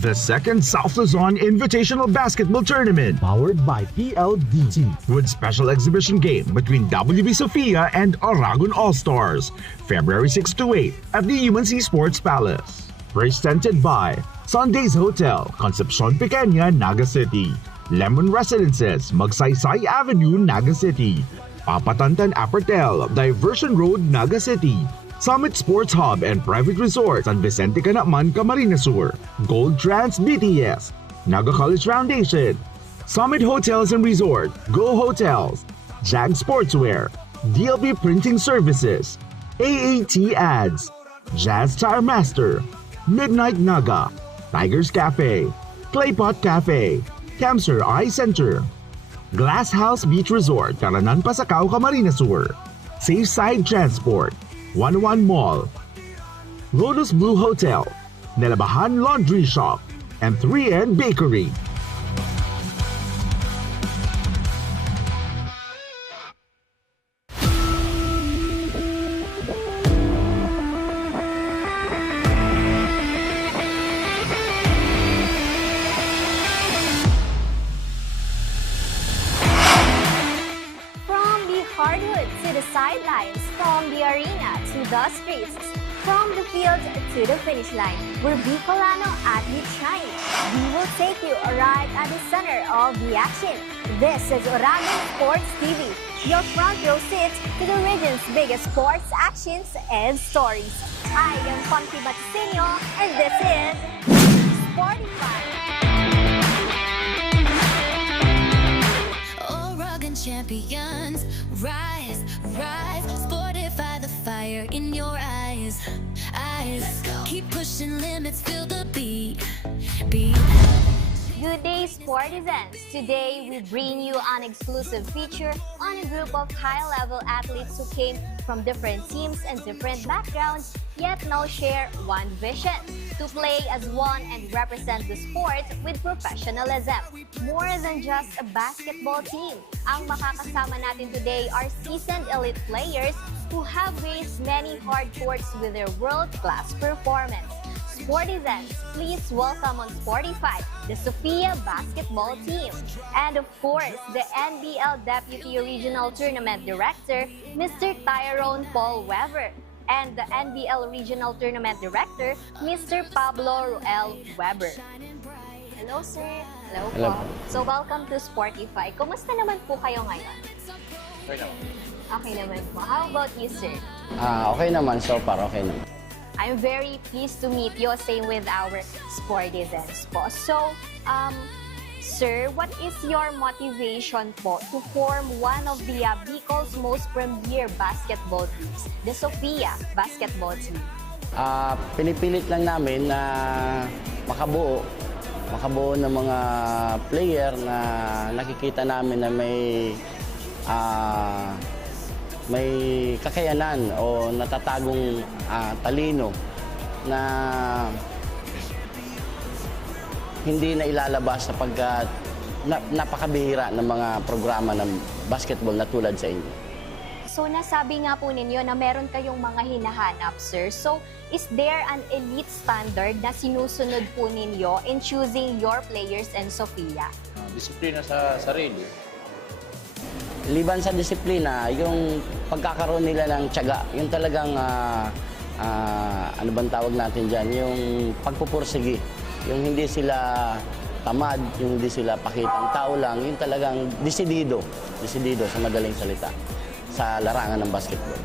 The second South Luzon Invitational Basketball Tournament, Powered by PLDT. with special exhibition game between WB Sofia and Aragon All-Stars, February 6 to 8 at the UNC Sports Palace. Presented by Sundays Hotel, Concepcion Pequeña, Naga City, Lemon Residences, Magsaysay Avenue, Naga City, Papatantan Apertel, Diversion Road, Naga City, Summit Sports Hub and Private Resort San Vicente Canatman, Camarines Sur, Gold Trans BTS, Naga College Foundation, Summit Hotels and Resort, Go Hotels, Jag Sportswear, DLB Printing Services, AAT Ads, Jazz Tire Master, Midnight Naga, Tigers Cafe, Claypot Cafe, Camser Eye Center, Glass House Beach Resort, Caranan Pasacao, Camarines Sur, Safe Side Transport, 101 Mall, Lotus Blue Hotel, Nelabahan Laundry Shop, and 3N Bakery. From the hardwood to the sidelines, from the arena to the streets, from the field to the finish line, we're Bicolano athletes shine. We will take you right at the center of the action. This is Oragon Sports TV, your front row seat to the region's biggest sports actions and stories. I am Funky Batiseño, and this is Sportify. Oregon champions, rise, rise, sportify the fire in your eyes, keep pushing limits, feel the beat. Good day, Sportizens! Today, we bring you an exclusive feature on a group of high-level athletes who came from different teams and different backgrounds, yet now share one vision: to play as one and represent the sport with professionalism. More than just a basketball team, ang makakasama natin today are seasoned elite players who have graced many hard courts with their world-class performance. Sportizens, please welcome on Sportify the Sofia basketball team. And of course, the NBL Deputy Regional Tournament Director, Mr. Tyrone Paul Weber, and the NBL Regional Tournament Director, Mr. Pablo Ruel Weber. Hello, sir. Hello, Hello. po. So, welcome to Sportify. Kumusta naman po kayo ngayon? Okay naman po. How about you, sir? Okay naman, so far okay naman. I'm very pleased to meet you, same with our Sportizens po. So, sir, what is your motivation po to form one of the Bicol's most premier basketball teams, the Sofia basketball team? Pinipilit lang namin na makabuo ng mga player na nakikita namin na may kakayanan o natatagong talino na hindi na ilalabas sapagkat napakabihira ng mga programa ng basketball na tulad sa inyo. So, nasabi nga po ninyo na meron kayong mga hinahanap, sir. So, is there an elite standard na sinusunod po ninyo in choosing your players and Sofia? Disiplina sa sarili. Liban sa disiplina, yung pagkakaroon nila ng tiyaga, yung talagang, ano bang tawag natin dyan, yung pagpupursigi. Yung hindi sila tamad, yung hindi sila pakitang tao lang, yung talagang desidido sa madaling salita, sa larangan ng basketball.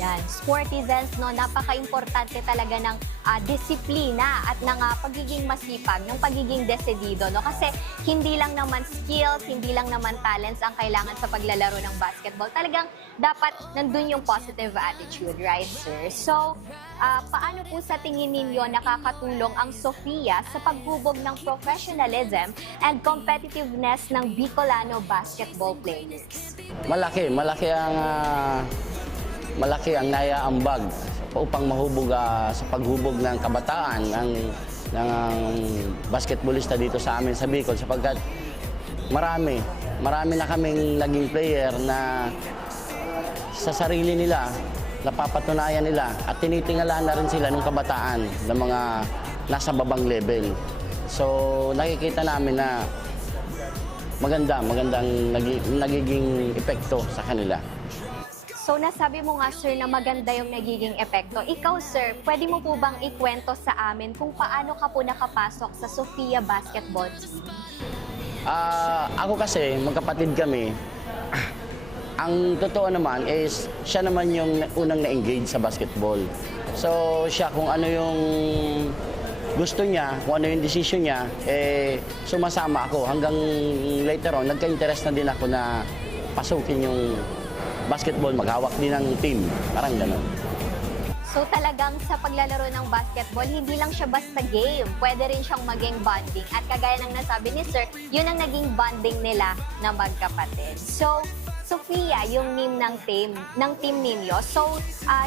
Yan, Sportizens, no, napaka-importante talaga ng disiplina at ng pagiging masipag, ng pagiging desidido, no? Kasi hindi lang naman skills, hindi lang naman talents ang kailangan sa paglalaro ng basketball. Talagang dapat nandun yung positive attitude, right, sir? So, paano po sa tingin ninyo nakakatulong ang Sofia sa paghubog ng professionalism and competitiveness ng Bicolano basketball players? Malaki ang naiaambag upang mahubog sa paghubog ng kabataan ng basketballista dito sa amin sa Bicol sapagkat marami na kaming naging player na sa sarili nila napapatunayan nila at tinitingala na rin sila ng kabataan ng mga nasa babang level. So nakikita namin na magandang nagiging epekto sa kanila. So nasabi mo nga sir na maganda yung nagiging epekto. Ikaw sir, pwede mo po bang ikwento sa amin kung paano ka po nakapasok sa Sofia Basketball Team? Ako kasi, magkapatid kami. Ang totoo naman is, siya naman yung unang na-engage sa basketball. So, siya kung ano yung gusto niya, kung ano yung decision niya, sumasama ako. Hanggang later on, nagka-interest na din ako na pasukin yung basketball, maghawak din ng team. Parang gano'n. So talagang sa paglalaro ng basketball, hindi lang siya basta game. Pwede rin siyang maging bonding. At kagaya ng nasabi ni Sir, yun ang naging bonding nila na magkapatid. So, Sofia, yung name ng team ninyo. So,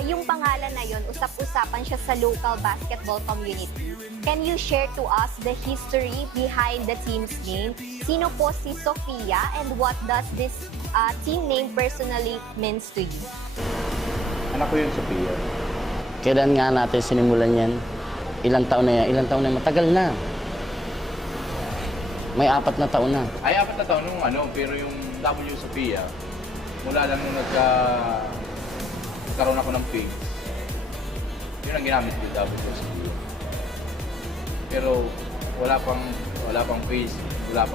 yung pangalan na yun, usap-usapan siya sa local basketball community. Can you share to us the history behind the team's name? Sino po si Sofia and what does this team name personally means to you? Anak ko yung Sophia. Kailan nga natin sinimulan yan? Ilang taon na yan? Ilang taon na yan? Matagal na. May 4 na taon na. Ay, 4 na taon nung pero yung W Sophia, mula lang nung nagkaroon ako ng page, yun ang ginamit ko, W Sophia. Pero wala pang page, walang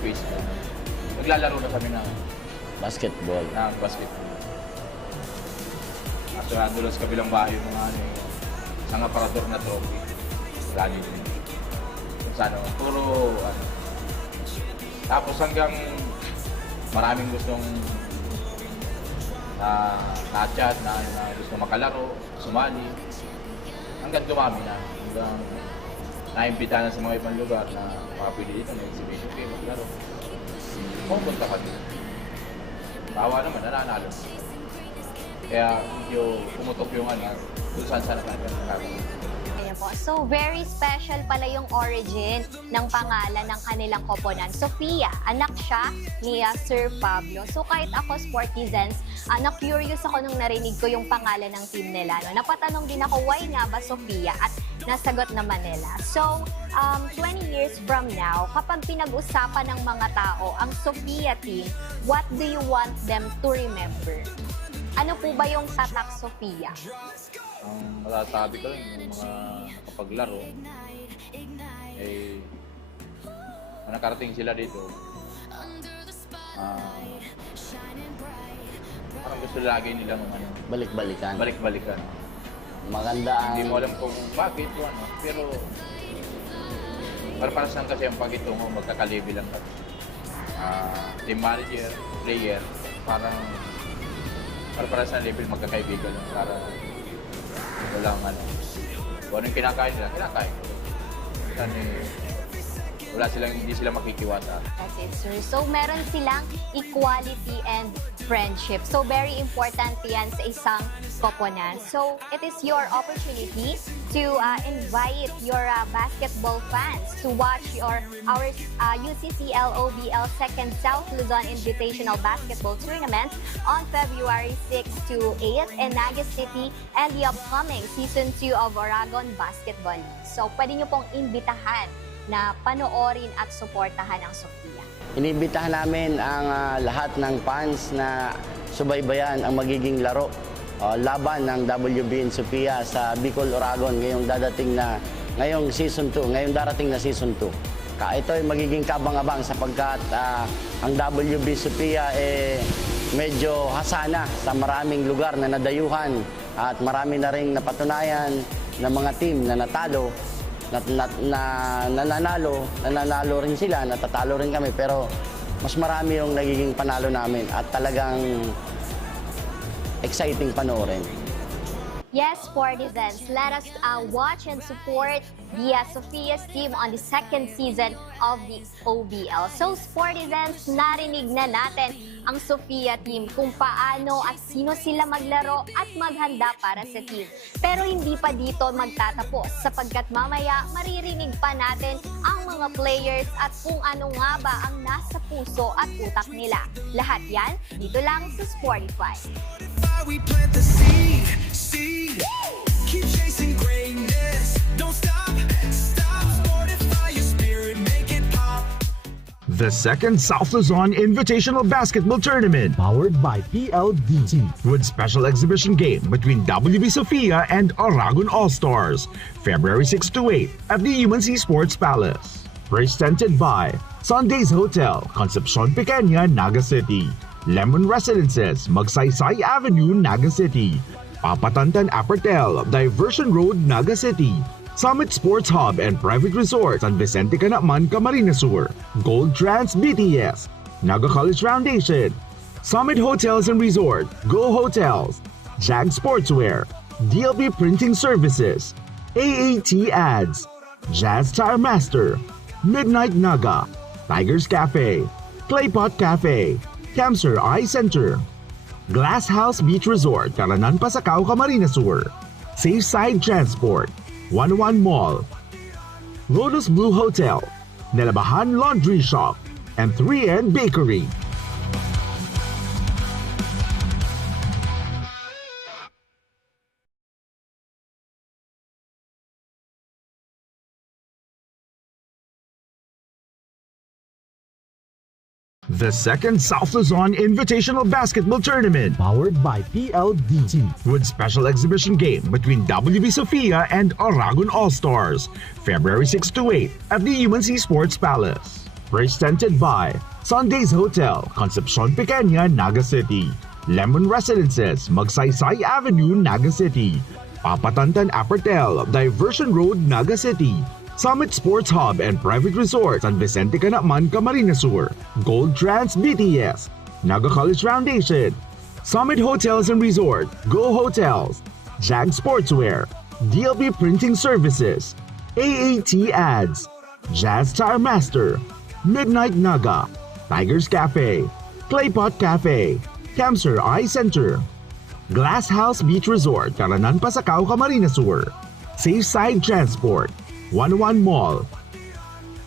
Facebook. Naglalaro na kami ng Basketball. basketball. At nadulas kabilang bahay yung mga isang aparador na trophy. Lagi din. Kung saan, puro Tapos hanggang maraming gustong na-chat, na gusto makalaro, sumali. Hanggang dumami na. Hanggang naimbita na sa mga ibang lugar na makapili dito, na exhibition kayo maglaro. Pupunta ka dito. Bawa naman, nananalo. Kaya medyo pumutok yung kung saan nakakagawa. Ayan po. So, very special pala yung origin ng pangalan ng kanilang koponan. Sofia, anak siya ni Sir Pablo. So, kahit ako, Sportizens, na-curious ako nung narinig ko yung pangalan ng team nila. No? Napatanong din ako, why nga ba Sofia? At nasagot naman nila. So, 20 years from now, kapag pinag-usapan ng mga tao ang Sofia team, what do you want them to remember? Ano po ba yung tatak Sofia? Ang masasabi ko lang, yung mga nakapaglaro, nakarating sila dito. Parang gusto lagi nilang Balik-balikan. balik-balikan. Maganda ang... Hindi mo alam kung bakit o pero para saan kasi ang pagitungo, magkakalibi lang kami. Team manager, player, parang para sa level magkakaibigan lang, para walang kung ano yung kinakain nila, kinakain ko. Hindi sila makikiwata. That's it, sir. So, meron silang equality and friendship. So, very important yan sa isang koponan. So, it is your opportunity to invite your basketball fans to watch our UCCL OBL 2nd South Luzon Invitational Basketball Tournament on February 6 to 8 in Naga City and the upcoming Season 2 of Oragon Basketball League. So, pwede nyo pong imbitahan na panoorin at suportahan ang Sofia. Inibitahan namin ang lahat ng fans na subaybayan ang magiging laro laban ng WBN Sofia sa Bicol, Oragon ngayong darating na Season 2. Ito ay magiging kabang-abang sapagkat ang WB Sofia medyo hasana sa maraming lugar na nadayuhan at marami na ring napatunayan na mga team na natalo, nananalo rin sila, natatalo rin kami, pero mas marami yung nagiging panalo namin at talagang exciting panoorin. Yes, Sportizens, let us watch and support the Sofia's team on the 2nd season of the OBL. So, Sportizens, narinig na natin ang Sofia team kung paano at sino sila maglaro at maghanda para sa team. Pero hindi pa dito magtatapos sapagkat mamaya maririnig pa natin ang mga players at kung ano nga ba ang nasa puso at utak nila. Lahat yan dito lang sa Sportify. We plant the seed, keep chasing greatness, don't stop, Sportify your spirit. The second South Luzon Invitational Basketball Tournament Powered by PLDT. with special exhibition game between WB Sofia and Aragon All-Stars, February 6 to 8 at the UNC Sports Palace. Presented by Sundays Hotel, Concepcion Pequeña, Naga City. Lemon Residences, Magsaysay Avenue, Naga City. Papatantan Apertel, Diversion Road, Naga City. Summit Sports Hub and Private Resort San Vicente Canatman, Camarines Sur. Gold Trans BTS. Naga College Foundation. Summit Hotels and Resort, Go Hotels. Jag Sportswear. DLB Printing Services. AAT Ads. Jazz Tire Master. Midnight Naga. Tigers Cafe. Claypot Cafe. Camser Eye Center. Glass House Beach Resort, Caranan Pasacao, Camarines Sur. Safe Side Transport. 101 Mall. Lotus Blue Hotel. Nelabahan Laundry Shop. And 3N Bakery. The second South Luzon Invitational Basketball Tournament Powered by PLDT. with special exhibition game between WB Sofia and Aragon All-Stars, February 6 to 8 at the UNC Sports Palace. Presented by Sundays Hotel, Concepcion Pequeña, Naga City. Lemon Residences, Magsaysay Avenue, Naga City. Papatantan Apertel, Diversion Road, Naga City. Summit Sports Hub and Private Resort San Vicente Canatman, Camarines Sur. Gold Trans BTS. Naga College Foundation. Summit Hotels and Resort, Go Hotels. Jag Sportswear. DLB Printing Services. AAT Ads. Jazz Tire Master. Midnight Naga. Tigers Cafe. Claypot Cafe. Camser Eye Center. Glass House Beach Resort, Caranan Pasacao, Camarines Sur. Safe Side Transport. 101 Mall.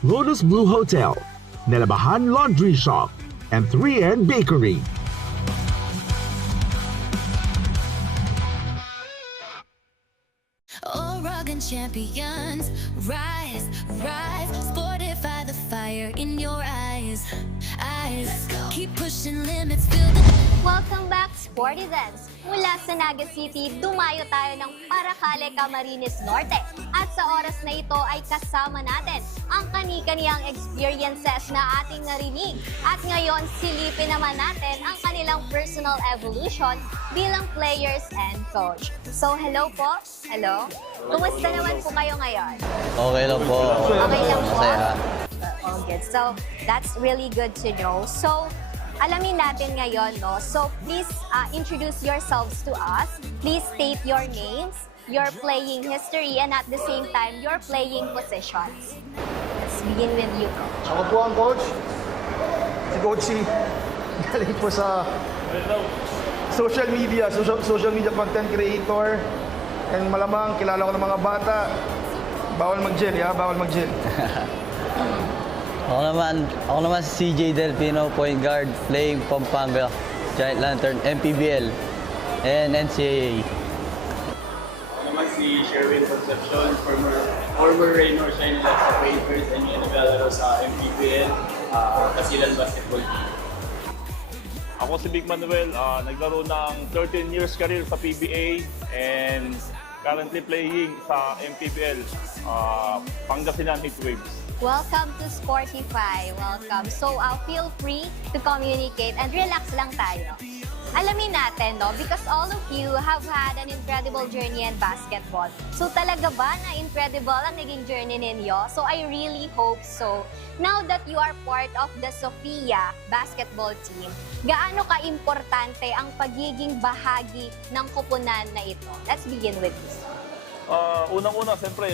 Lotus Blue Hotel. Nelabahan Laundry Shop. And 3N Bakery. Oregon champions, rise, rise, sported by the fire in your eyes. Keep pushing limits, feel the Welcome back, Sportizens! Mula sa Naga City, dumayo tayo ng Paracale, Camarines Norte. At sa oras na ito ay kasama natin ang kani-kaniyang experiences na ating narinig. At ngayon, silipin naman natin ang kanilang personal evolution bilang players and coach. So, hello po. Hello. Kumusta naman po kayo ngayon? Okay lang po. Okay lang po. Masaya. Oh, good. So, that's really good to know. So, alamin natin ngayon, no? So, please introduce yourselves to us. Please state your names, your playing history, and at the same time, your playing positions. Let's begin with you, Coach. Ako po ang coach. Si Coach C. Galing po sa social media content creator. And malamang kilala ko ng mga bata. Bawal mag-gel, ha? Bawal mag-gel. Ako naman si CJ Delpino, point guard, playing Pampanga, Giant Lantern, MPBL, and NCAA. Ako naman si Sherwin Concepcion, former Raynor Shine sa Papers and naglalaro sa MPBL, Kasilan Basketball Team. Ako si Big Manuel, naglaro ng 13 years career sa PBA and currently playing sa MPBL, Pangasinan Heatwaves. Welcome to Sportify. Welcome. So, feel free to communicate and relax lang tayo. Alamin natin, no? Because all of you have had an incredible journey in basketball. So, talaga ba na incredible ang naging journey ninyo? So, I really hope so. Now that you are part of the Sofia basketball team, gaano ka-importante ang pagiging bahagi ng koponan na ito? Let's begin with this. Unang-una, siyempre,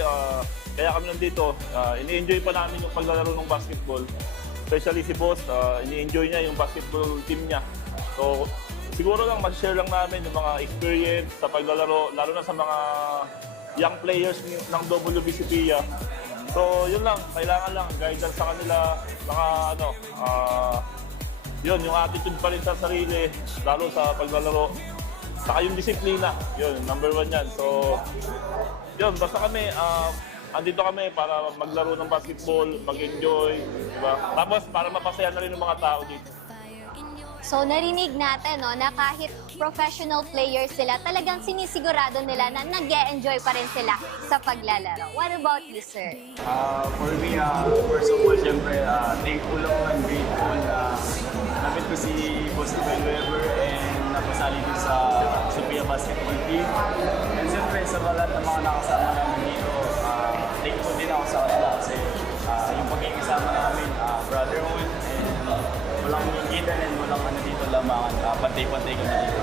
kaya kami nandito, ini-enjoy pa namin yung paglalaro ng basketball. Especially si Boss, ini-enjoy niya yung basketball team niya. So, siguro lang, mas-share lang namin yung mga experience sa paglalaro, lalo na sa mga young players ng WBC. So, yun lang, kailangan lang, guidance sa kanila, mga yun, yung attitude pa rin sa sarili, lalo sa paglalaro. Saka yung disiplina, yun, number 1 yan. So, yun, basta kami, andito kami para maglaro ng basketball, mag-enjoy, diba? Tapos para mapasaya na rin ng mga tao dito. So narinig natin no, na kahit professional players sila, talagang sinisigurado nila na nag-e-enjoy pa rin sila sa paglalaro. What about you, sir? For me, first of all, syempre, thankful ako and grateful na napit ko si Boss Ruben Weber and napasali ko sa Sophia Basketball Team. And syempre, sa lahat ng mga nakasama namin dito, thankful din ako sa kanila kasi yung pagkikisama namin, brotherhood, and walang higitan and walang ano dito lamangan, pantay-pantay kami dito.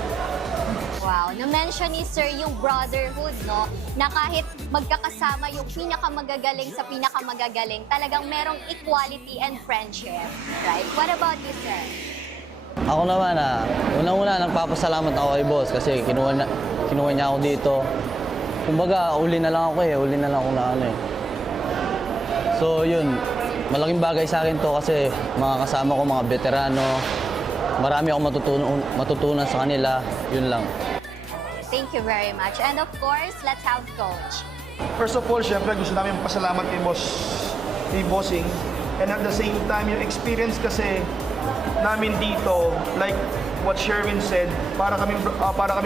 Wow, na-mention ni Sir yung brotherhood, no? Na kahit magkakasama yung pinakamagagaling sa pinakamagagaling, talagang merong equality and friendship, right? What about you, Sir? Ako naman, unang-una nagpapasalamat ako kay boss kasi kinuha niya ako dito. Kumbaga, uli na lang ako uli na lang ako na ano eh. So yun, malaking bagay sa akin to kasi mga kasama ko, mga veterano, marami akong matutunan sa kanila, yun lang. Thank you very much. And of course, let's have Coach. First of all, syempre gusto namin pasalamat kay Bossing. And at the same time, yung experience kasi namin dito, like what Sherwin said, para kami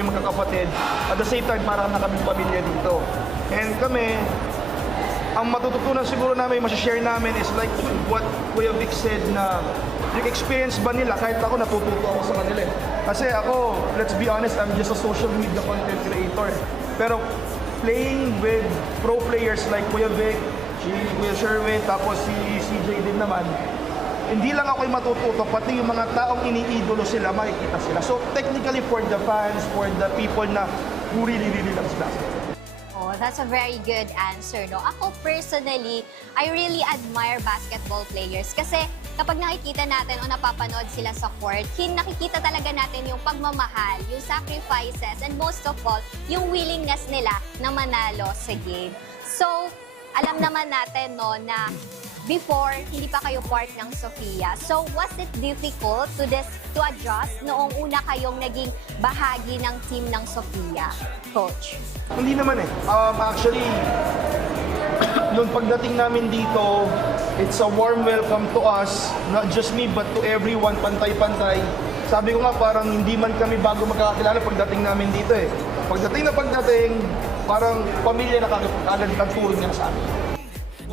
magkakapatid. At the same time, para na kami pamilya dito. And kami, ang matututunan siguro namin, masashare namin is like what Kuya Vic said na yung experience ba nila, kahit ako natututo ako sa kanila. Kasi ako, let's be honest, I'm just a social media content creator. Pero playing with pro players like Kuya Vic, Kuya Sherwin, tapos si CJ din naman, hindi lang ako yung matututo, pati yung mga taong iniidolo sila, makikita sila. So technically for the fans, for the people na who really loves basketball. Oh, that's a very good answer, no? Ako personally, I really admire basketball players kasi kapag nakikita natin o napapanood sila sa court, nakikita talaga natin yung pagmamahal, yung sacrifices, and most of all, yung willingness nila na manalo sa game. So, alam naman natin, no, na before, hindi pa kayo part ng Sophia. So, was it difficult to adjust noong una kayong naging bahagi ng team ng Sophia, Coach? Hindi naman eh. Actually, nung pagdating namin dito, it's a warm welcome to us, not just me, but to everyone, pantay-pantay. Sabi ko nga, parang hindi man kami bago magkakakilala pagdating namin dito eh. Pagdating, parang pamilya na kagad turing niya sa amin.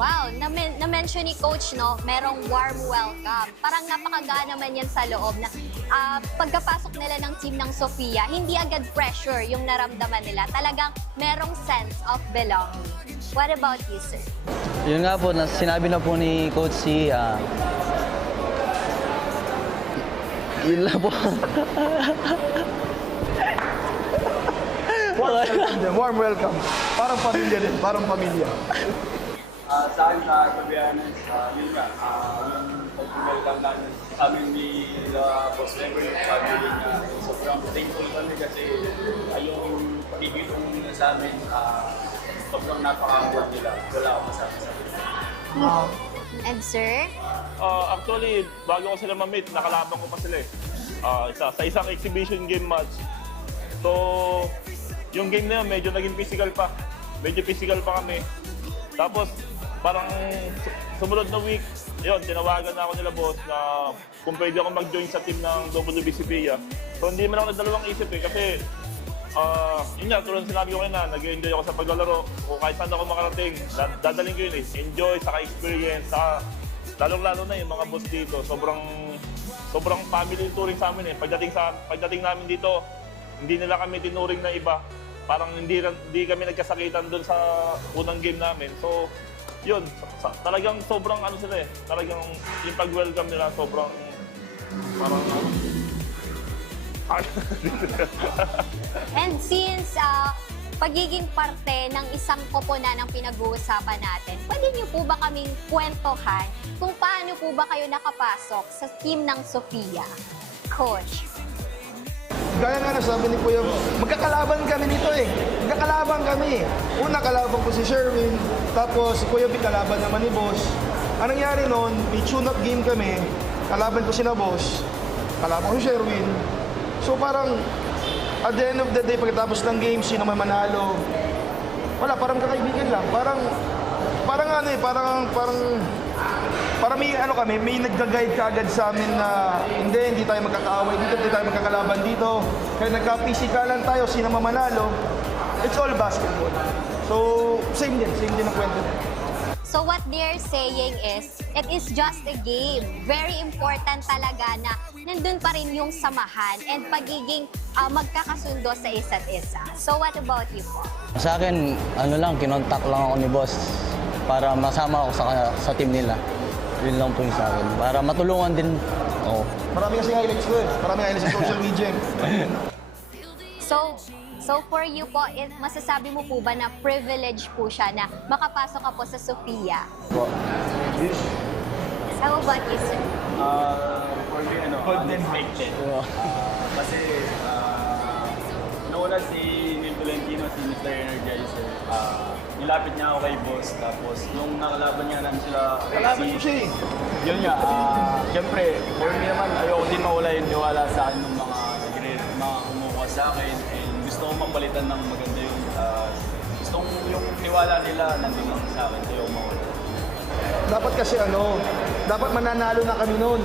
Wow, na-mention ni Coach, no, merong warm welcome. Parang napakagaan naman yan sa loob na pagkapasok nila ng team ng Sophia, hindi agad pressure yung naramdaman nila. Talagang merong sense of belonging. What about you, sir? Yun nga po, sinabi na po ni Coach C, yun lang po. Warm welcome. Parang pamilya din, parang pamilya. Sa akin, sa Gabianes, yun nga, yung pag-welcome namin sa amin ni Boss Weber, sabi rin na sobrang thankful kami kasi yung pagigilong nila sa amin, sobrang napaka-award nila. Wala akong masabi sa amin. And sir? Actually, bago ko sila ma-meet, nakalaban ko pa sila eh. Sa isang exhibition game match. So, yung game na yun, medyo naging physical pa. Medyo physical pa kami. Tapos, parang sumunod na week, yun, tinawagan na ako nila boss na kung pwede ako mag-join sa team ng WBC Sophia. So, hindi man ako nagdalawang isip eh, kasi yun nga, tulad sinabi ko na, nag-enjoy ako sa paglalaro. Kung kahit saan ako makarating, dadaling ko yun eh. Enjoy, saka experience, saka lalong-lalo na yung mga boss dito. Sobrang family turing sa amin eh. Pagdating namin dito, hindi nila kami tinuring na iba. Parang hindi kami nagkasakitan doon sa unang game namin. So, yun, talagang sobrang ano sila eh. Talagang yung pag-welcome nila, sobrang parang And since pagiging parte ng isang koponan ang pinag-uusapan natin, pwede niyo po ba kaming kwentuhan kung paano po ba kayo nakapasok sa team ng Sophia? Coach. Gaya nga nasabi ni Kuya, magkakalaban kami nito eh. Magkakalaban kami. Una, kalaban ko si Sherwin, tapos si Kuya Vic, kalaban naman ni Boss. Ang nangyari noon, may tune-up game kami, kalaban ko si na Boss, kalaban ko si Sherwin. So parang, at the end of the day, pagkatapos ng game, sino man manalo, wala, parang kakaibigan lang. Parang parang ano eh, parang may ano kami, may nagga-guide kaagad sa amin na hindi tayo magkakaaway dito, hindi tayo magkakalaban dito. Kaya nagka-physikalan tayo, sino mamanalo. It's all basketball. So, same din ang kwento. So what they're saying is, it is just a game. Very important talaga na nandun pa rin yung samahan and pagiging magkakasundo sa isa't isa. So what about you po? Sa akin, ano lang, kinontak lang ako ni boss para masama ako sa team nila. Yun lang po yung sa akin. Para matulungan din ako. Marami kasi highlights ko eh. Marami highlights sa social media. So for you po, masasabi mo po ba na privilege po siya na makapasok ka po sa Sophia? Po. How about you, sir? For me, unexpected. Kasi, nauna si Neil Tolentino, si Mr. Energizer. Nilapit niya ako kay boss, tapos nung nakalaban niya namin sila... Kalaban ko siya eh. Yun nga, siyempre, for me naman, ayoko din mawala yung tiwala sa akin ng mga kumukuha sa akin. And gusto kong mapalitan ng maganda yung... gusto kong yung tiwala nila nandun lang sa akin, so ayoko mawala. Dapat kasi dapat mananalo na kami noon.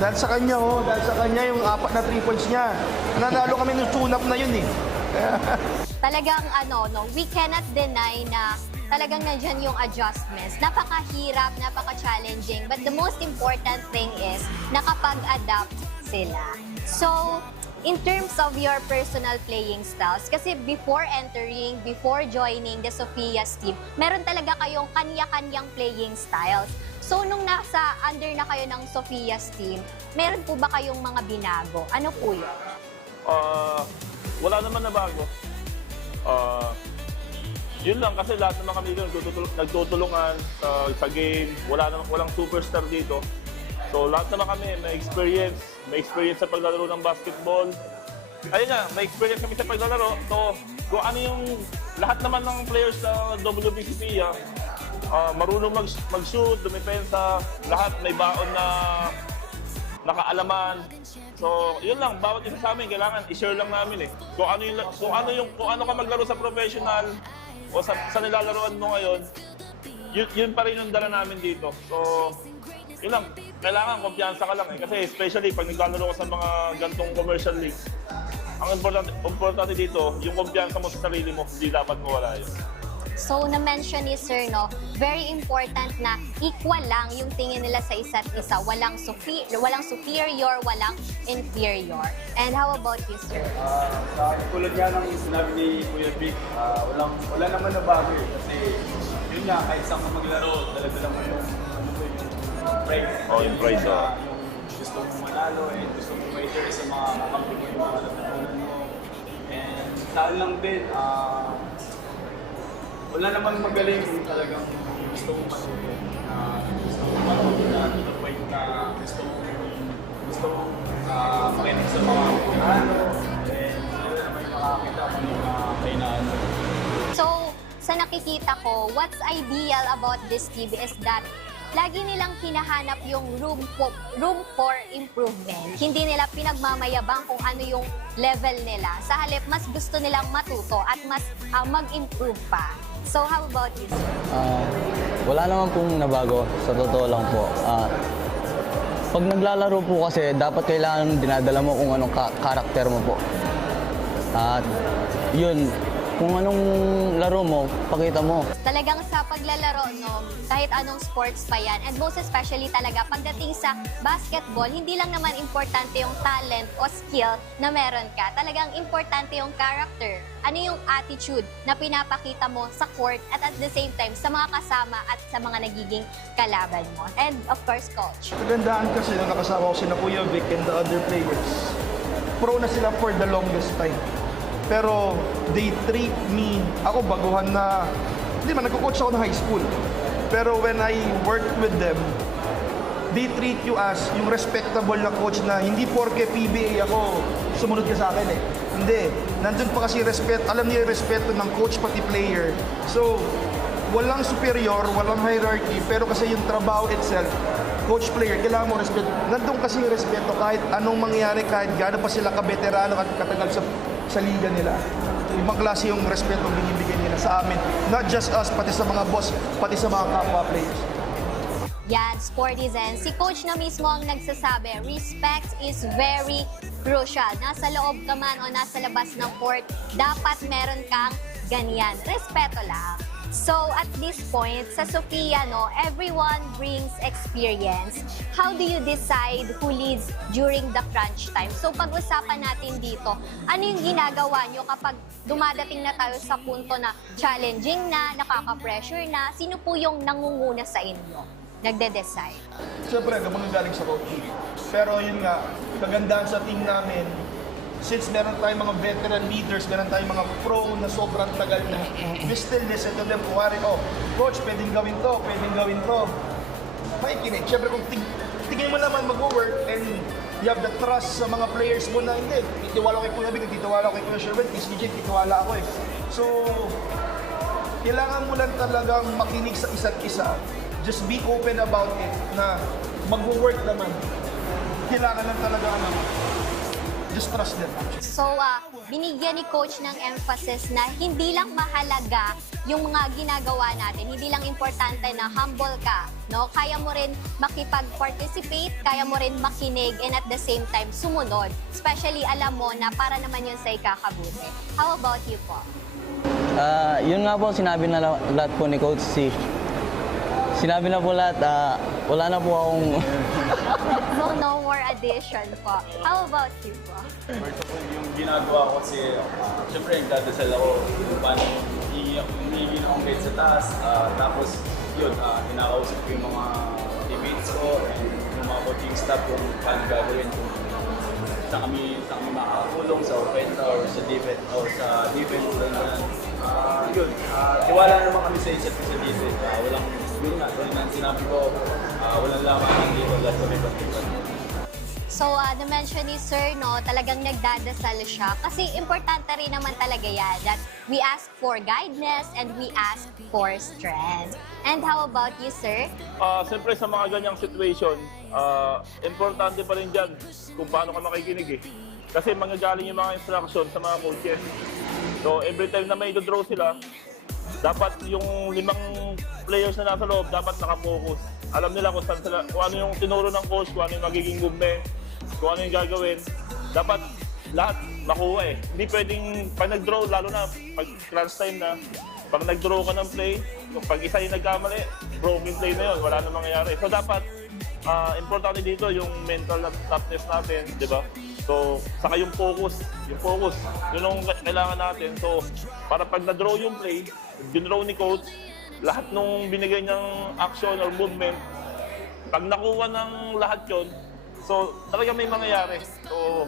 Dahil sa kanya yung 4 na 3 points niya. Nanalo kami nung tune-up na yun eh. Talagang we cannot deny na talagang nandyan yung adjustments. Napakahirap, napaka-challenging. But the most important thing is nakapag-adapt sila. So, in terms of your personal playing styles, kasi before joining the Sophia's team, meron talaga kayong kanya-kanyang playing styles. So, nung nasa under na kayo ng Sophia's team, meron po ba kayong mga binago? Ano po yun? Wala naman na bago. Yun lang, kasi lahat naman kami doon nagtutulungan sa game. Walang superstar dito. So lahat naman kami may experience sa paglalaro ng basketball. Ayun nga, may experience kami sa paglalaro. So kung ano yung lahat naman ng players sa WBC, marunong mag-shoot, dumipensa, lahat may baon na nakaalaman. So, yun lang, bawat isa sa amin kailangan i-share lang namin eh. Kung ano ka maglaro sa professional o sa nilalaroan mo ngayon, yun pa rin yung dala namin dito. So, yun lang, kailangan kumpiyansa ka lang eh. Kasi especially pag naglalaro ka sa mga gantong commercial leagues, ang importante dito, yung kumpiyansa mo sa sarili mo, hindi dapat mawala yun. So, na-mention ni Sir, very important na equal lang yung tingin nila sa isa't isa. Walang superior, walang inferior. And how about you, Sir? Tulad nga ng sinabi ni Kuya Vic, wala naman na bago eh. Kasi yun nga, kahit saan ka maglaro, dala-dala mo yung pride. Yung pride. Yung gusto mo manalo and gusto mo waiter sa mga kakampi mo, yung mga labanan mo. And saan lang din, wala namang magaling kung talagang gusto mong matuto. Gusto mong matuto na to the point na gusto mong makinig sa mga ano. And wala naman yung makakita kung yung kailangan. So, sa nakikita ko, what's ideal about this team is that lagi nilang hinahanap yung room for improvement. Hindi nila pinagmamayabang kung ano yung level nila. Sa halip, mas gusto nilang matuto at mas mag-improve pa. So, how about you, sir? Wala naman pong nabago, sa totoo lang po. Pag naglalaro po kasi, dapat kailangan dinadala mo kung anong karakter mo po. At yun, kung anong laro mo, pakita mo. Talagang sa paglalaro, kahit anong sports pa yan, and most especially talaga pagdating sa basketball, hindi lang naman importante yung talent o skill na meron ka. Talagang importante yung character. Ano yung attitude na pinapakita mo sa court at the same time sa mga kasama at sa mga nagiging kalaban mo. And of course, coach. Magandaan kasi nung nakasama ko sina Kuya Vic and the other players, pro na sila for the longest time. Pero they treat me, ako baguhan na, hindi man, nagko-coach ako ng high school. Pero when I worked with them, they treat you as yung respectable na coach na hindi porke PBA ako, sumunod ka sa akin eh. Hindi. Nandun pa kasi alam niya yung respeto ng coach pati player. So, walang superior, walang hierarchy, pero kasi yung trabaho itself, coach-player, kailangan mo respeto. Nandun kasi yung respeto kahit anong mangyari, kahit gaano pa sila kabeterano at katagal sa liga nila. Ibang klase yung respeto binibigay nila sa amin. Not just us, pati sa mga boss, pati sa mga kapwa players. Yan, Sportizens. Si coach na mismo ang nagsasabi, respect is very crucial. Nasa loob ka man o nasa labas ng court, dapat meron kang ganyan. Respeto lang. So, at this point, sa Sofia, no, everyone brings experience. How do you decide who leads during the crunch time? So, pag-usapan natin dito, ano yung ginagawa nyo kapag dumadating na tayo sa punto na challenging na, nakaka-pressure na? Sino po yung nangunguna sa inyo? Nagde-decide? Siyempre, kapag galing sa coaching. Pero yun nga, kagandahan sa team namin, since meron tayong mga veteran leaders, meron tayong mga pro na sobrang tagal na, we still listen to them. Kuwari, coach, pwedeng gawin to. Makikinig. Siyempre, kung tingin mo naman mag-work and you have the trust sa mga players mo na hindi, titiwala ko kay Kuya Vic, titiwala ko kay Kuya Sherwin, kay CJ, titiwala ako eh. So, kailangan mo lang talagang makinig sa isa't isa. Just be open about it na mag-work naman. Kailangan lang talaga just trust them. So, binigyan ni coach ng emphasis na hindi lang mahalaga yung mga ginagawa natin. Hindi lang importante na humble ka. No? Kaya mo rin makipag-participate, kaya mo rin makinig, and at the same time, sumunod. Especially, alam mo na para naman yun sa ikakabuti. How about you po? Yun nga po, sinabi na lahat po ni Coach C. Sinabi na po lahat, wala na po akong... So, no more addition po. How about you po? First of all, yung ginagawa ko kasi, syempre nagdadasal ako kung paano humingi ng kahit sa taas. Tapos, yun, kinakausap ko yung mga teammates ko and yung mga coaching staff kung paano gagawin. Kung saan kami makakatulong sa offense or sa defense. Yun, tiwala naman kami sa isa't isa dito. Yun nga, sinabi ko, walang laman dito, lahat kami basketball. So, na-mention ni Sir, no, talagang nagdadasal siya. Kasi importante rin naman talaga yan that we ask for guidance and we ask for strength. And how about you, Sir? Siyempre sa mga ganyang situation, importante pa rin dyan kung paano ka makikinig eh. Kasi manggagaling yung mga instruction sa mga coaches. So, every time na may draw sila, dapat yung 5 players na nasa loob, dapat nakafocus. Alam nila kung saan sila, kung ano yung tinuro ng coach, kung ano yung magiging movement, kung ano yung gagawin. Dapat lahat makuha eh. Hindi pwedeng, pag nag-draw, lalo na pag crunch time na, pag nag-draw ka ng play, pag isa yung nagkamali, broken play na yun, wala na mangyayari. So dapat, importante dito yung mental toughness natin, di ba? So, saka yung focus, yun ang kailangan natin. So, para pag na-draw yung play, ginraw ni coach, lahat nung binigay niyang action or movement, pag nakuha ng lahat yun, so talaga may mangyayari. So,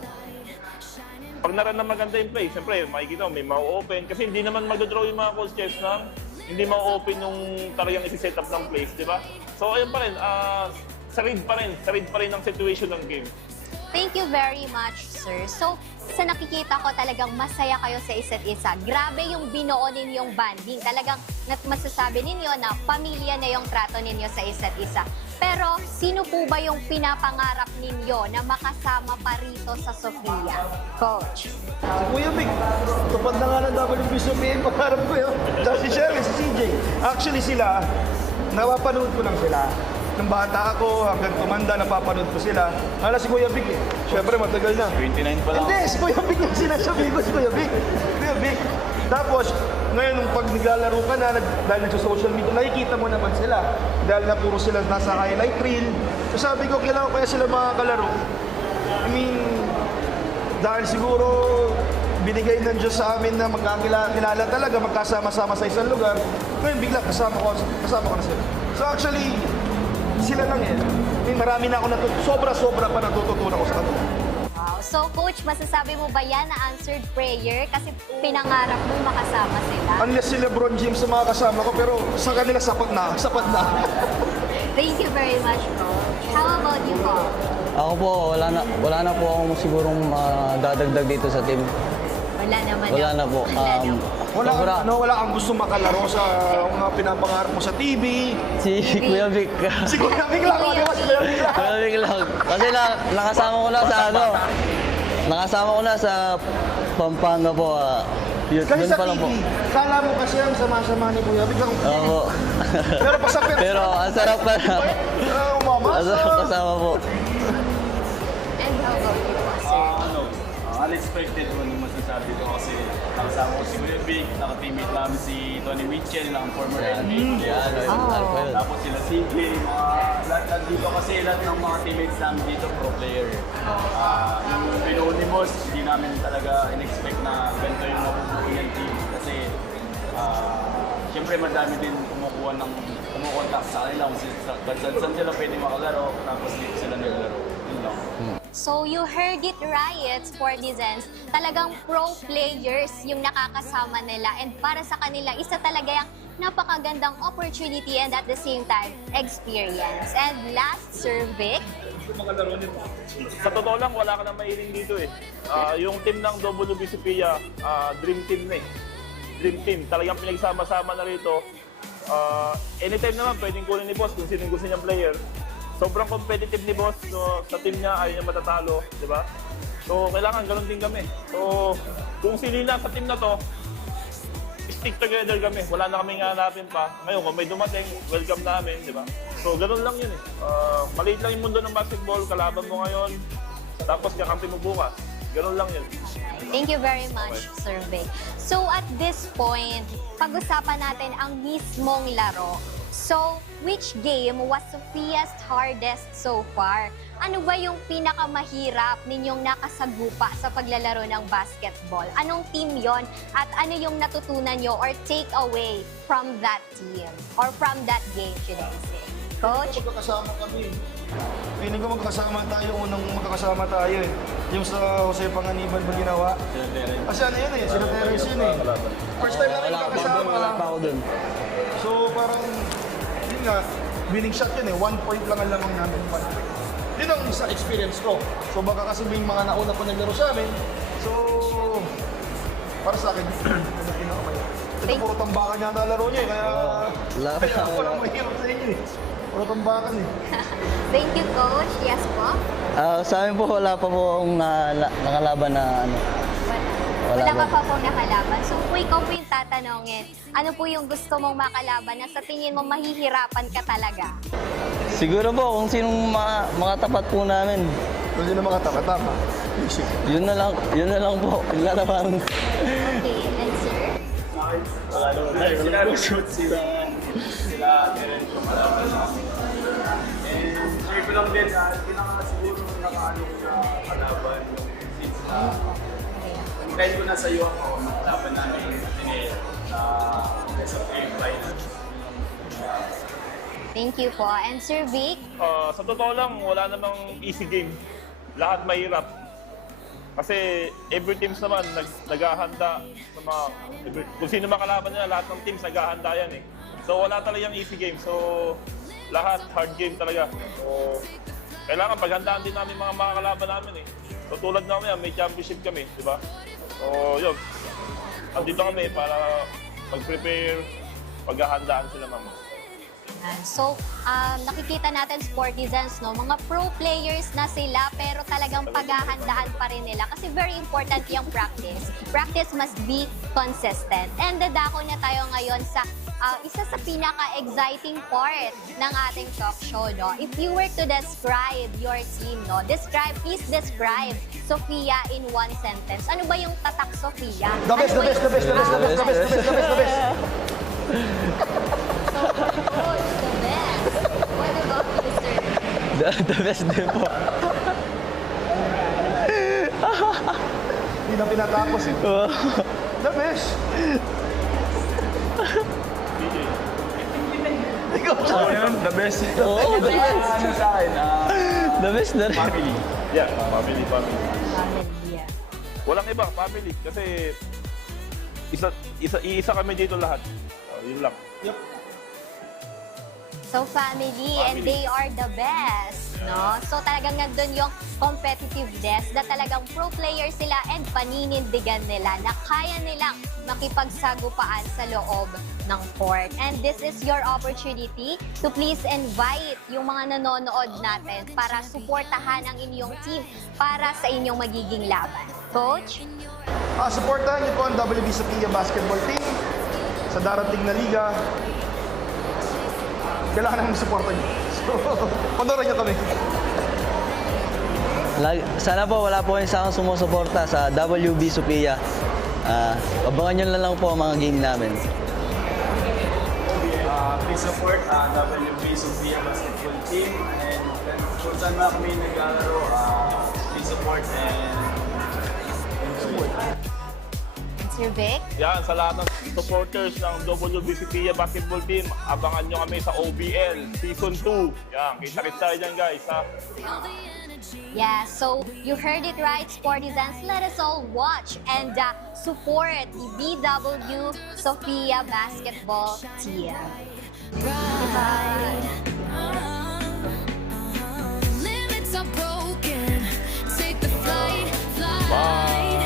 pag naran na maganda yung play, siyempre, makikita mo, may ma-open. Kasi hindi naman mag-draw yung mga coaches na hindi ma-open yung talagang isi-set up ng plays, di ba? So, ayun pa rin, sa read pa rin ang situation ng game. Thank you very much, Sir. So, sa nakikita ko talagang masaya kayo sa isa't isa. Grabe yung binuo ninyong banding. Talagang masasabi ninyo na pamilya na yung trato ninyo sa isa't isa. Pero, sino po ba yung pinapangarap ninyo na makasama pa rito sa Sofia? Coach. Si Kuya Vic, tupad na nga ng WBSOPA, pangarap ko yun. Tsaka si Sherwin, si CJ. Actually sila, napapanood ko lang sila. Nung bata ako, hanggang tumanda, napapanood ko sila. Hala si Kuya Vic eh. Siyempre, matagal na. 29 pa lang. Hindi, si Kuya Vic yung sinasabi ko, si Kuya Vic. Kuya Vic. Tapos, ngayon, nung pag naglalaro ka na, dahil nagsa-social media, nakikita mo naman sila. Dahil na puro sila nasa highlight reel. So sabi ko, kailangan kaya sila makakalaro. I mean, dahil siguro, binigay ng Diyos sa amin na magkakilala talaga, magkasama-sama sa isang lugar. Ngayon, bigla, kasama ko na sila. So actually, sila lang eh. Marami na ako sobra-sobra pa natututunan ko sa kanila. Wow. So, Coach, masasabi mo ba yan na answered prayer? Kasi pinangarap mo makasama sila. Unless si LeBron James sa mga kasama ko, pero sa kanila sapat na. Thank you very much, Coach. How about you, po? Ako po, wala na po akong sigurong dadagdag dito sa team. Wala naman. Wala na po. Wala kang gusto makalaro sa mga pinapangarap mo sa TV. Si Kuya Vic. Si Kuya Vic lang. Kuya Vic lang. Kasi nakasama ko na sa Nakasama ko na sa Pampanga po. Yun, Kasi dun sa pa lang TV, po. kala mo kasi ang sama-sama ni Kuya. Biglang, Opo. pero pag sa Pero ang sarap pa na. umama. Ang sarap kasama po. And how about you, sir? Unexpected mo nung masasabi ko kasi nakasama ko si Kuya Big, naka-teammate namin si Tony Mitchell, ang former NBA. Tapos sila CJ, lahat dito kasi lahat ng mga teammates namin dito pro player. Yung pinuho ni Boss, hindi namin talaga in-expect na ganito yung mabubuo niyang team. Kasi siyempre madami din kumukontak sa kanila kung saan sila pwede makalaro, tapos dito sila naglaro. Yun lang. So you heard it right, Sportizens. Talagang pro players yung nakakasama nila and para sa kanila, isa talaga yung napakagandang opportunity and at the same time, experience. And last, Sir Vic. Sa totoo lang, wala ka na mailing dito eh. Yung team ng WBC PIA, dream team na eh. Dream team. Talagang pinagsama-sama na rito. Anytime naman, pwedeng kunin ni Boss kung sino yung gusto niyang player. Sobrang competitive ni Boss. So, sa team niya, ayaw niya matatalo. Di ba? So, kailangan ganun din kami. So, kung sino na sa team na to, stick together kami. Wala na kaming hanapin pa. Ngayon, kung may dumating, welcome namin. Di ba? So, ganun lang yun eh. Maliit lang yung mundo ng basketball. Kalaban mo ngayon. Tapos, kakampi mo bukas. Ganun lang yun. Thank you very much, Sir Vic. So at this point, pag-usapan natin ang mismong laro. So, which game was Sophia's hardest so far? Ano ba yung pinakamahirap ninyong nakasagupa sa paglalaro ng basketball? Anong team yon at ano yung natutunan nyo or take away from that team or from that game, should I say? Coach? Magkakasama kami. Feeling ko magkakasama tayo, unang magkakasama tayo eh. Yung sa Jose Panganiban ba ginawa? Kasi ano yun eh, sila Terence yun eh. First time namin magkakasama. Wala pa ako dun. So parang, yun nga, winning shot yun eh. 1 point lang ang lamang namin. 1 point. Yun ang isa experience ko. So baka kasi may mga nauna po naglaro sa amin. So, para sa akin, ano pinakamay. Ito puro tambakan niya ang laro niya eh. Kaya ako lang mahirap sa inyo eh. Puro tambakan eh. Thank you, Coach. Yes po? Sa amin po, wala pa po akong nakalaban na ano. Wala ka pa pong nakalaban. So kung ikaw po yung tatanungin, ano po yung gusto mong makalaban na sa tingin mo mahihirapan ka talaga? Siguro po kung sinong mga tapat po namin. Kung sino mga tama. Yun na lang po. Yung lalaban. Okay, and sir? Wala naman tayo. Wala shoot sila Terence yung malaban namin. And share ko lang din, pinaka-siguro nakaano ko sa kalaban since kahit ko nasa iyo ako, nakalaban namin sa best of 8 finals. Thank you po. And Sir Vic? Sa totoo lang, wala namang easy game. Lahat mahirap. Kasi every teams naman naghahanda sa mga kung sino makalaban nila, lahat ng teams naghahanda yan eh. So wala talagang easy game. So lahat hard game talaga. So kailangan paghandaan din namin mga kalaban namin eh. So tulad namin, may championship kami, di ba? So yun. Andito kami para mag-prepare, paghahandaan sila mama. So, nakikita natin Sportizens, no? Mga pro players na sila pero talagang paghahandaan pa rin nila kasi very important yung practice. Practice must be consistent. And dadako na tayo ngayon sa isa sa pinaka-exciting part ng ating talk show, no? If you were to describe your team, no? Please describe Sophia in one sentence. Ano ba yung tatak Sophia? The best. Coach, the best. What about you, sir? The best din po. Hindi na pinatapos eh. The best. Ikaw Ano yun? The best. Oo, the best. Ano sa akin? The best na rin. Family. Yeah, family. Yeah. Walang iba, family. Kasi isa kami dito lahat. Yun lang. So family, and they are the best, no? So talagang nandun yung competitiveness na talagang pro player sila and paninindigan nila na kaya nilang makipagsagupaan sa loob ng court. And this is your opportunity to please invite yung mga nanonood natin para suportahan ang inyong team para sa inyong magiging laban. Coach? Supportahan niyo po ang WB Sophia basketball team sa darating na liga. Kailangan namin supportan niyo. So, panoorin niyo kami. Sana po wala po yung sakang sumusuporta sa WB Sophia. Abangan nyo na lang po ang mga game namin. Please support WB Sophia basketball team and kung saan na kami naglalaro, please support and enjoy. Sir Vic? Yan, sa lahat ng supporters ng WBCPIA basketball team, abangan nyo kami sa OBL Season 2. Yan, kita-kits tayo dyan guys, ha? Yeah, so you heard it right, Sportizans. Let us all watch and support the BW Sophia basketball team. Limits are broken. Take the flight, flight.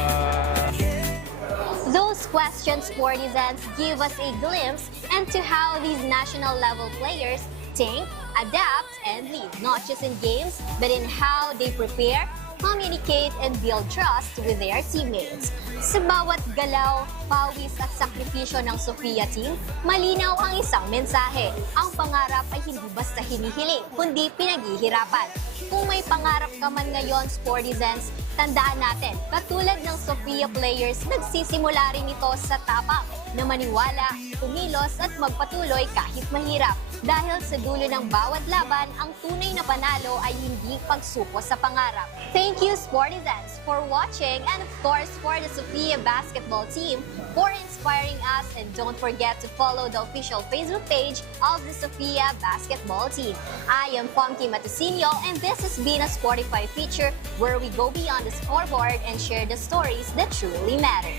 Those questions, Sportizans, give us a glimpse into how these national level players think, adapt, and lead, not just in games, but in how they prepare, communicate, and build trust with their teammates. Sa bawat galaw, pawis at sakripisyo ng Sophia team, malinaw ang isang mensahe. Ang pangarap ay hindi basta hinihiling, kundi pinaghihirapan. Kung may pangarap ka man ngayon, Sportizans, tandaan natin, katulad ng Sophia players, nagsisimula rin ito sa tapang na maniwala, kumilos at magpatuloy kahit mahirap. Dahil sa dulo ng bawat laban, ang tunay na panalo ay hindi pagsuko sa pangarap. Thank you, Sportizans, for watching and of course for the Sophia basketball team for inspiring us, and don't forget to follow the official Facebook page of the Sophia basketball team. I am Pomky Matusinio and this has been a Sportify feature where we go beyond the scoreboard and share the stories that truly matter.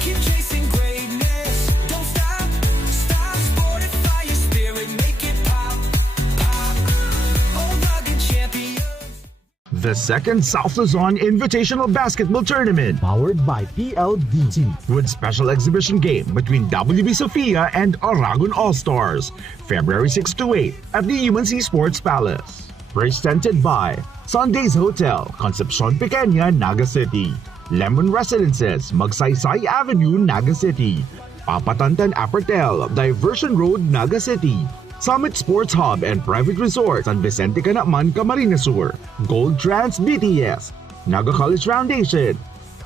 Keep chasing greatness. Don't stop. Stop. Sportify your spirit. Make it pop. Pop. Oh, rugged champions. The second South Luzon Invitational Basketball Tournament Powered by PLDT. with special exhibition game between WB Sophia and Aragon All-Stars, February 6 to 8 at the UNC Sports Palace. Presented by Sundays Hotel, Concepcion Pequeña, Naga City. Lemon Residences, Magsaysay Avenue, Naga City. Papatantan Apertel, Diversion Road, Naga City. Summit Sports Hub and Private Resort San Vicente Canatman, Camarines Sur. Gold Trans BTS. Naga College Foundation.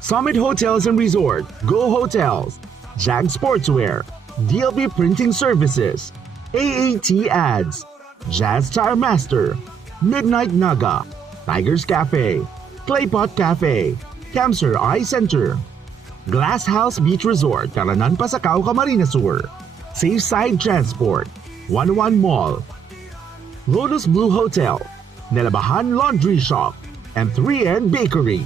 Summit Hotels and Resort, Go Hotels. Jag Sportswear. DLB Printing Services. AAT Ads. Jazz Tire Master. Midnight Naga. Tigers Cafe. Claypot Cafe. Camser Eye Center. Glass House Beach Resort, Caranan Pasacao, Camarines Sur. Safe Side Transport. 101 Mall. Lotus Blue Hotel. Nelabahan Laundry Shop. And 3N Bakery.